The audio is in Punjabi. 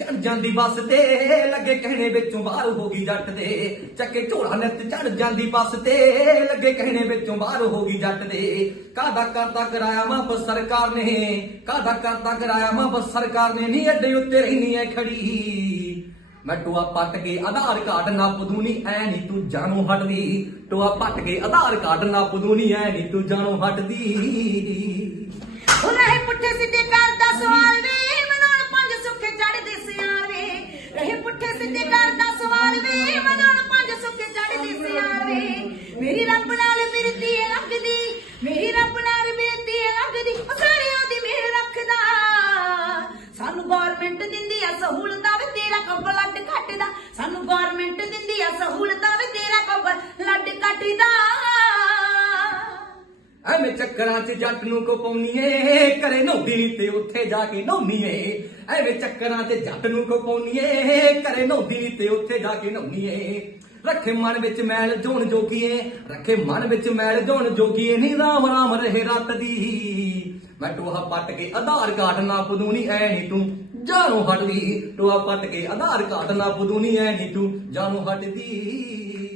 ਚੜ ਜਾਂਦੀ ਬੱਸ ਤੇ, ਲੱਗੇ ਕਹਿਣੇ ਵਿੱਚੋਂ ਬਾਹਰ ਹੋ ਗਈ ਜੱਟ ਦੇ। ਚੱਕੇ ਝੋਲਾ ਨਿੱਤ ਚੜ ਜਾਂਦੀ ਬੱਸ ਤੇ, ਲੱਗੇ ਕਹਿਣੇ ਵਿੱਚੋਂ ਬਾਹਰ ਹੋ ਗਈ ਜੱਟ ਦੇ। ਕਾਦਾ ਕਰਦਾ ਕਰਾਇਆ ਵਾਪਸ ਸਰਕਾਰ ਨੇ ਕਾਦਾ ਕਰਦਾ ਕਰਾਇਆ ਵਾਪਸ ਸਰਕਾਰ ਨੇ, ਨੀ ਅੱਡੇ ਉੱਤੇ ਰਹਿਨੀ ਐ ਖੜੀ। ਮੈਂ ਟੋਆ ਪੱਟ ਕੇ ਆਧਾਰ ਕਾਰਡ ਨੱਪ ਦੂੰ ਨੀ, ਐ ਨੀ ਤੂੰ ਜਾਣੋ ਹਟਦੀ। ਟੋਆ ਪੱਟ ਕੇ ਆਧਾਰ ਕਾਰਡ ਨੱਪ ਦੂੰ ਨੀ, ਐ ਨੀ ਤੂੰ ਜਾਣੋ ਹਟਦੀ। ਰਹੇ ਕਰਦਾ ਸਵਾਲ ਵੇ ਮਨਾਉਣ ਪੰਜ ਸੁੱਖੇ ਚੜਦੇ ਸਿਆਲ ਵੇ। ਮੇਰੀ ਰੱਬ ਨਾਲ ਬਿਰਤੀ ਏ ਲੱਗਦੀ ਮੇਰੀ ਰੱਬ ਨਾਲ ਬਿਰਤੀ ਏ ਲੱਗਦੀ ਸਾਰਿਆਂ ਦੀ ਮਿਹਰ ਰੱਖਦਾ। ਸਾਨੂੰ ਗਵਰਨਮੈਂਟ ਦਿੰਦੀ ਆ, ਸਹੂਲਤਾਂ ਵੇ ਤੇਰਾ ਐਵੇਂ ਚੱਕਰਾਂ 'ਚ ਜੱਟ ਨੂੰ ਕੋ ਏ ਕਰੇ ਨੌਦੀ ਨੀ ਤੇ ਉੱਥੇ ਜਾ ਕੇ ਨਹਾਉਣੀਏ। ਐਵੇਂ ਚੱਕਰਾਂ 'ਚ ਜੱਟ ਨੂੰ ਕੋ ਪਾਉਣੀਏ ਕਰੇ ਨੌਦੀ ਨੀ ਤੇ ਉੱਥੇ ਜਾ ਕੇ ਨਹਾਉਣੀਏ। ਰੱਖੇ ਮਨ ਵਿੱਚ ਮੈਲ ਜੋਣ ਜੋਗੀਏ, ਰੱਖੇ ਮਨ ਵਿੱਚ ਮੈਲ ਜੋਣ ਜੋਗੀਏ ਨੀ ਰਾਮ ਰਾਮ ਰਹੇ ਰੱਤ ਦੀ। ਮੈਂ ਟੋਹਾ ਪੱਟ ਕੇ ਆਧਾਰ ਕਾਰਡ ਨਾ ਪਦੂਨੀ, ਐ ਨੀ ਤੂੰ ਜਾਨੋਂ ਹਟਦੀ ਟੋਹਾ ਪੱਟ ਕੇ ਆਧਾਰ ਕਾਰਡ ਨਾ ਪਦੂਨੀ, ਐ ਨੀ ਤੂੰ ਜਾਨੋਂ ਹਟਦੀ।